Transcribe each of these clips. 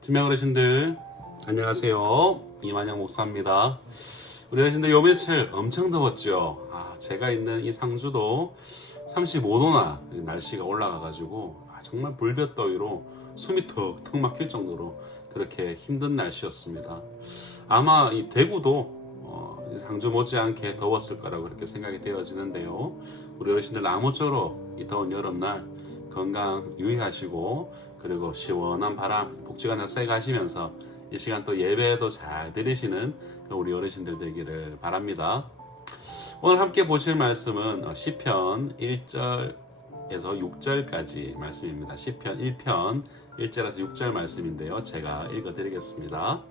친명 어르신들 안녕하세요. 이만영 목사입니다. 우리 어르신들 요 며칠 엄청 더웠죠. 제가 있는 이 상주도 35도나 날씨가 올라가가지고 정말 불볕더위로 숨이 턱턱 막힐 정도로 그렇게 힘든 날씨였습니다. 아마 이 대구도 상주 못지않게 더웠을 거라고 그렇게 생각이 되어지는데요. 우리 어르신들 아무쪼록 이 더운 여름날 건강 유의하시고, 그리고 시원한 바람 복지관에 쐬 가시면서 이 시간 또 예배도 잘 들으시는 우리 어르신들 되기를 바랍니다. 오늘 함께 보실 말씀은 시편 1절에서 6절까지 말씀입니다. 시편 1편 1절에서 6절 말씀인데요. 제가 읽어드리겠습니다.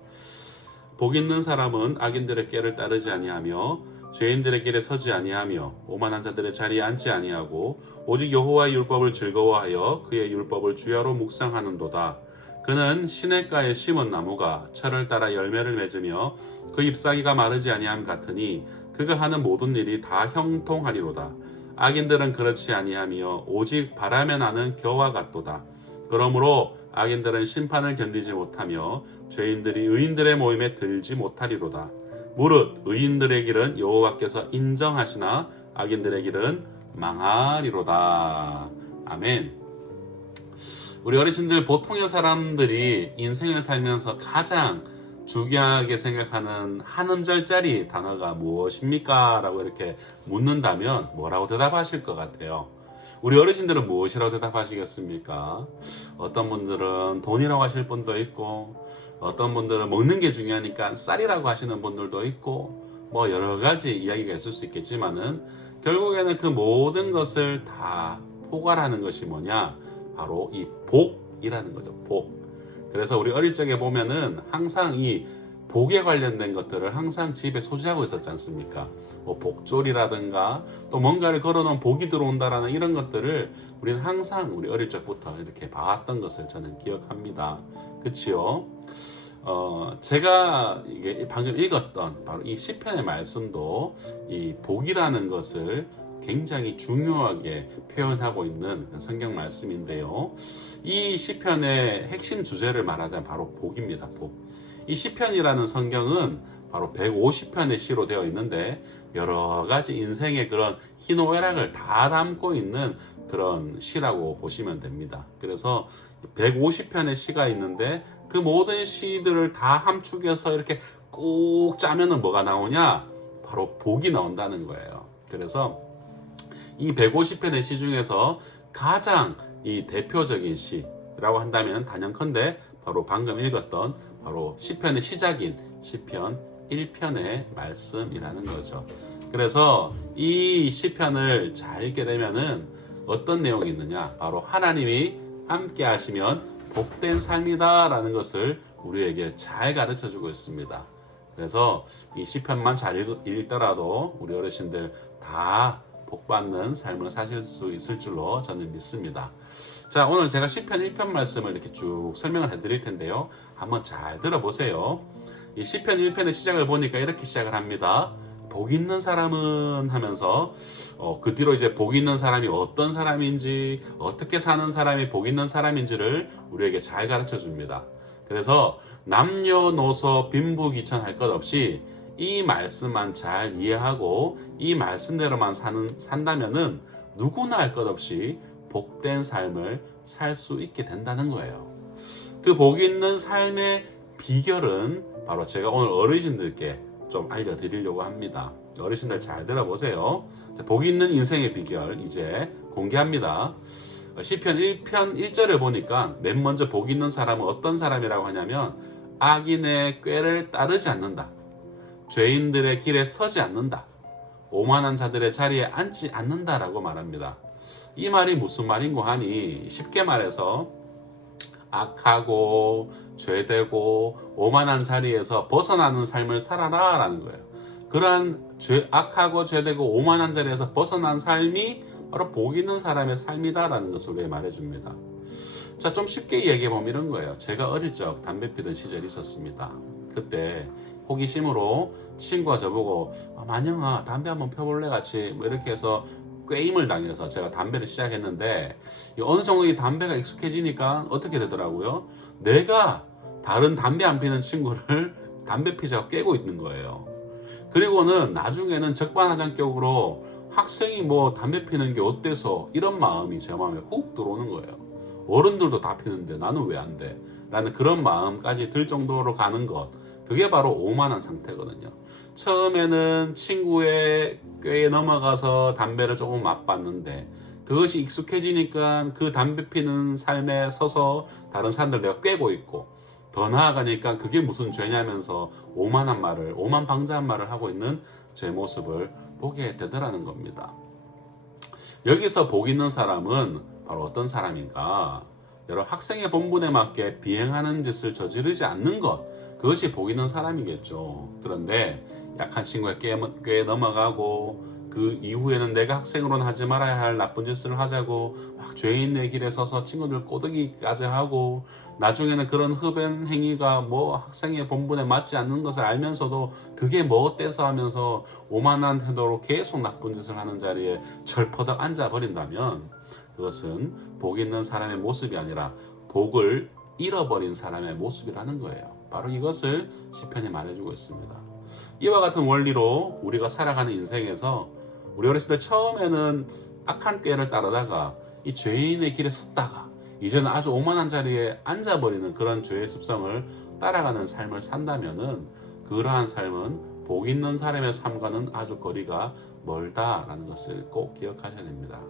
복 있는 사람은 악인들의 꾀를 따르지 아니하며 죄인들의 길에 서지 아니하며 오만한 자들의 자리에 앉지 아니하고 오직 여호와의 율법을 즐거워하여 그의 율법을 주야로 묵상하는도다. 그는 시냇가에 심은 나무가 철을 따라 열매를 맺으며 그 잎사귀가 마르지 아니함 같으니 그가 하는 모든 일이 다 형통하리로다. 악인들은 그렇지 아니하며 오직 바람에 나는 겨와 같도다. 그러므로 악인들은 심판을 견디지 못하며 죄인들이 의인들의 모임에 들지 못하리로다. 무릇 의인들의 길은 여호와께서 인정하시나 악인들의 길은 망하리로다. 아멘. 우리 어르신들, 보통의 사람들이 인생을 살면서 가장 중요하게 생각하는 한 음절짜리 단어가 무엇입니까? 라고 이렇게 묻는다면 뭐라고 대답하실 것 같아요? 우리 어르신들은 무엇이라고 대답하시겠습니까? 어떤 분들은 돈이라고 하실 분도 있고, 어떤 분들은 먹는 게 중요하니까 쌀이라고 하시는 분들도 있고, 뭐 여러 가지 이야기가 있을 수 있겠지만은 결국에는 그 모든 것을 다 포괄하는 것이 뭐냐? 바로 이 복이라는 거죠. 복. 그래서 우리 어릴 적에 보면은 항상 이 복에 관련된 것들을 항상 집에 소지하고 있었지 않습니까? 뭐 복졸이라든가 또 뭔가를 걸어놓은 복이 들어온다라는 이런 것들을 우리는 항상 우리 어릴 적부터 이렇게 봐왔던 것을 저는 기억합니다. 그치요? 제가 이게 방금 읽었던 바로 이 시편의 말씀도 이 복이라는 것을 굉장히 중요하게 표현하고 있는 성경 말씀인데요. 이 시편의 핵심 주제를 말하자면 바로 복입니다. 복. 이 시편이라는 성경은 바로 150편의 시로 되어 있는데 여러 가지 인생의 그런 희노애락을 다 담고 있는 그런 시라고 보시면 됩니다. 그래서 150편의 시가 있는데 그 모든 시들을 다 함축해서 이렇게 꾹 짜면은 뭐가 나오냐? 바로 복이 나온다는 거예요. 그래서 이 150편의 시 중에서 가장 이 대표적인 시라고 한다면 단연컨대 바로 방금 읽었던 바로 시편의 시작인 시편 1편의 말씀이라는 거죠. 그래서 이 시편을 잘 읽게 되면은 어떤 내용이 있느냐? 바로 하나님이 함께 하시면 복된 삶이다 라는 것을 우리에게 잘 가르쳐 주고 있습니다. 그래서 이 시편만 잘 읽더라도 우리 어르신들 다 복받는 삶을 사실 수 있을 줄로 저는 믿습니다. 자, 오늘 제가 시편 1편 말씀을 이렇게 쭉 설명을 해드릴 텐데요. 한번 잘 들어보세요. 이 시편 1편의 시작을 보니까 이렇게 시작을 합니다. 복 있는 사람은 하면서 그 뒤로 이제 복 있는 사람이 어떤 사람인지, 어떻게 사는 사람이 복 있는 사람인지를 우리에게 잘 가르쳐 줍니다. 그래서 남녀노소 빈부귀천할 것 없이 이 말씀만 잘 이해하고 이 말씀대로만 산다면은 누구나 할 것 없이 복된 삶을 살 수 있게 된다는 거예요. 그 복 있는 삶의 비결은 바로 제가 오늘 어르신들께 좀 알려드리려고 합니다. 어르신들 잘 들어보세요. 복 있는 인생의 비결 이제 공개합니다. 시편 1편 1절을 보니까 맨 먼저 복 있는 사람은 어떤 사람이라고 하냐면 악인의 꾀를 따르지 않는다. 죄인들의 길에 서지 않는다. 오만한 자들의 자리에 앉지 않는다라고 말합니다. 이 말이 무슨 말인고 하니 쉽게 말해서 악하고 죄되고 오만한 자리에서 벗어나는 삶을 살아라 라는 거예요. 그러한 악하고 죄되고 오만한 자리에서 벗어난 삶이 바로 복 있는 사람의 삶이다 라는 것을 우리에게 말해줍니다. 자, 좀 쉽게 얘기해보면 이런 거예요. 제가 어릴 적 담배 피던 시절이 있었습니다. 그때 호기심으로 친구가 저보고 만영아 담배 한번 펴볼래 같이 뭐 이렇게 해서 꾀임을 당해서 제가 담배를 시작했는데 어느 정도 이 담배가 익숙해지니까 어떻게 되더라고요. 내가 다른 담배 안 피는 친구를 담배 피자고 꿰고 있는 거예요. 그리고는 나중에는 적반하장격으로 학생이 뭐 담배 피는 게 어때서 이런 마음이 제 마음에 훅 들어오는 거예요. 어른들도 다 피는데 나는 왜 안 돼? 라는 그런 마음까지 들 정도로 가는 것, 그게 바로 오만한 상태거든요. 처음에는 친구의 꾀에 넘어가서 담배를 조금 맛봤는데 그것이 익숙해지니까 그 담배 피는 삶에 서서 다른 사람들 내가 꿰고 있고, 더 나아가니까 그게 무슨 죄냐면서 오만한 말을, 오만방자한 말을 하고 있는 제 모습을 보게 되더라는 겁니다. 여기서 복 있는 사람은 바로 어떤 사람인가? 여러분, 학생의 본분에 맞게 비행하는 짓을 저지르지 않는 것, 그것이 복 있는 사람이겠죠. 그런데 약한 친구의 꾀에 넘어가고 그 이후에는 내가 학생으로는 하지 말아야 할 나쁜 짓을 하자고 막 죄인의 길에 서서 친구들 꼬드기까지 하고, 나중에는 그런 흡연 행위가 뭐 학생의 본분에 맞지 않는 것을 알면서도 그게 뭐 어때서 하면서 오만한 태도로 계속 나쁜 짓을 하는 자리에 철퍼덕 앉아버린다면 그것은 복 있는 사람의 모습이 아니라 복을 잃어버린 사람의 모습이라는 거예요. 바로 이것을 시편이 말해주고 있습니다. 이와 같은 원리로 우리가 살아가는 인생에서 우리 어렸을 때 처음에는 악한 꾀를 따르다가 이 죄인의 길에 섰다가 이제는 아주 오만한 자리에 앉아버리는 그런 죄의 습성을 따라가는 삶을 산다면은 그러한 삶은 복 있는 사람의 삶과는 아주 거리가 멀다라는 것을 꼭 기억하셔야 됩니다.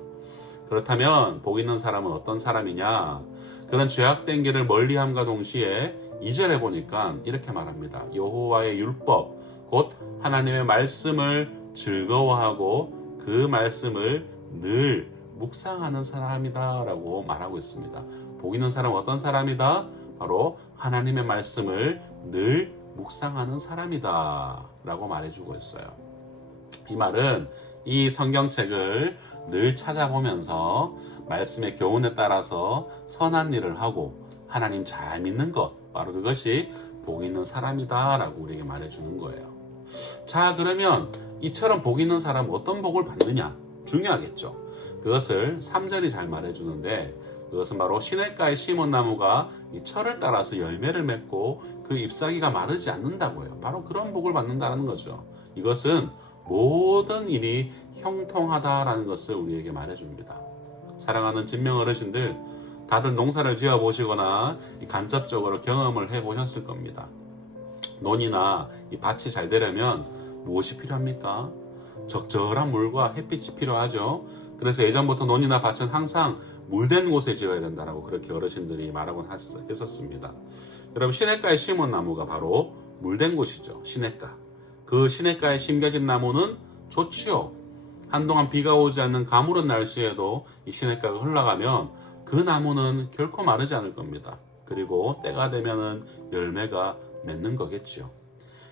그렇다면 복 있는 사람은 어떤 사람이냐? 그런 죄악된 길을 멀리함과 동시에 2절에 보니까 이렇게 말합니다. 여호와의 율법 곧 하나님의 말씀을 즐거워하고 그 말씀을 늘 묵상하는 사람이다 라고 말하고 있습니다. 복 있는 사람은 어떤 사람이다? 바로 하나님의 말씀을 늘 묵상하는 사람이다 라고 말해주고 있어요. 이 말은 이 성경책을 늘 찾아보면서 말씀의 교훈에 따라서 선한 일을 하고 하나님 잘 믿는 것, 바로 그것이 복 있는 사람이다 라고 우리에게 말해주는 거예요. 자, 그러면 이처럼 복 있는 사람은 어떤 복을 받느냐? 중요하겠죠. 그것을 3절이 잘 말해주는데, 그것은 바로 시냇가에 심은 나무가 이 철을 따라서 열매를 맺고 그 잎사귀가 마르지 않는다고 해요. 바로 그런 복을 받는다는 거죠. 이것은 모든 일이 형통하다라는 것을 우리에게 말해줍니다. 사랑하는 진명 어르신들, 다들 농사를 지어 보시거나 간접적으로 경험을 해 보셨을 겁니다. 논이나 이 밭이 잘 되려면 무엇이 필요합니까? 적절한 물과 햇빛이 필요하죠. 그래서 예전부터 논이나 밭은 항상 물된 곳에 지어야 된다라고 그렇게 어르신들이 말하곤 했었습니다. 여러분, 시냇가에 심은 나무가 바로 물된 곳이죠. 시냇가. 그 시냇가에 심겨진 나무는 좋지요. 한동안 비가 오지 않는 가물은 날씨에도 이 시냇가가 흘러가면 그 나무는 결코 마르지 않을 겁니다. 그리고 때가 되면은 열매가 맺는 거겠지요.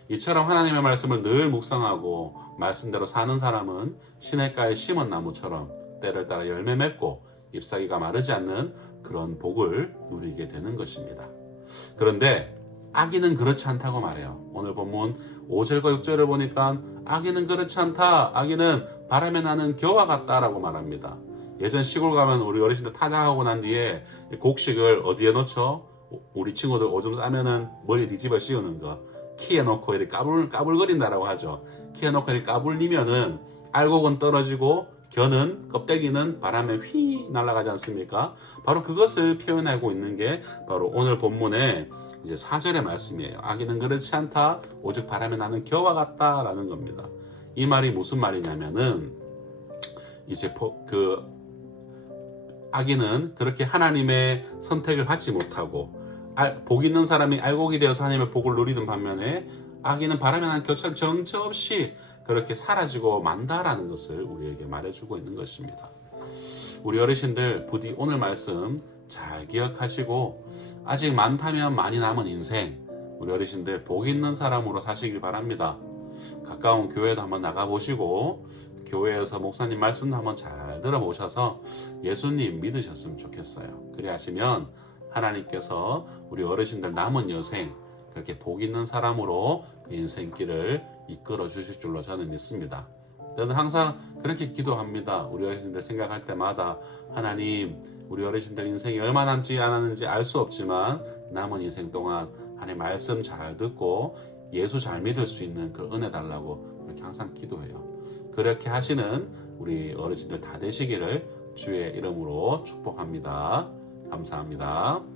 이처럼 하나님의 말씀을 늘 묵상하고 말씀대로 사는 사람은 시냇가에 심은 나무처럼 때를 따라 열매 맺고 잎사귀가 마르지 않는 그런 복을 누리게 되는 것입니다. 그런데 악인은 그렇지 않다고 말해요. 오늘 본문 5절과 6절을 보니까 악인은 그렇지 않다. 악인은 바람에 나는 겨와 같다라고 말합니다. 예전 시골 가면 우리 어르신들 타작하고 난 뒤에 곡식을 어디에 놓죠? 우리 친구들 오줌 싸면은 머리 뒤집어 씌우는 거. 키에 놓고 이렇게 까불거린다라고 하죠. 키에 놓고 이렇게 까불리면은 알곡은 떨어지고 겨는, 껍데기는 바람에 휘 날아가지 않습니까? 바로 그것을 표현하고 있는 게 바로 오늘 본문의 이제 4절의 말씀이에요. 악인은 그렇지 않다. 오직 바람에 나는 겨와 같다라는 겁니다. 이 말이 무슨 말이냐면은 이제 악인은 그렇게 하나님의 선택을 받지 못하고 복 있는 사람이 알곡이 되어서 하나님의 복을 누리는 반면에 악인은 바람에 나는 겨처럼 정처없이 그렇게 사라지고 만다라는 것을 우리에게 말해주고 있는 것입니다. 우리 어르신들 부디 오늘 말씀 잘 기억하시고 아직 많다면 많이 남은 인생, 우리 어르신들 복 있는 사람으로 사시길 바랍니다. 가까운 교회도 한번 나가보시고 교회에서 목사님 말씀도 한번 잘 들어보셔서 예수님 믿으셨으면 좋겠어요. 그래 하시면 하나님께서 우리 어르신들 남은 여생 그렇게 복 있는 사람으로 그 인생길을 이끌어 주실 줄로 저는 믿습니다. 저는 항상 그렇게 기도합니다. 우리 어르신들 생각할 때마다 하나님, 우리 어르신들 인생이 얼마 남지 않았는지 알 수 없지만 남은 인생 동안 한 해 말씀 잘 듣고 예수 잘 믿을 수 있는 그 은혜 달라고 이렇게 항상 기도해요. 그렇게 하시는 우리 어르신들 다 되시기를 주의 이름으로 축복합니다. 감사합니다.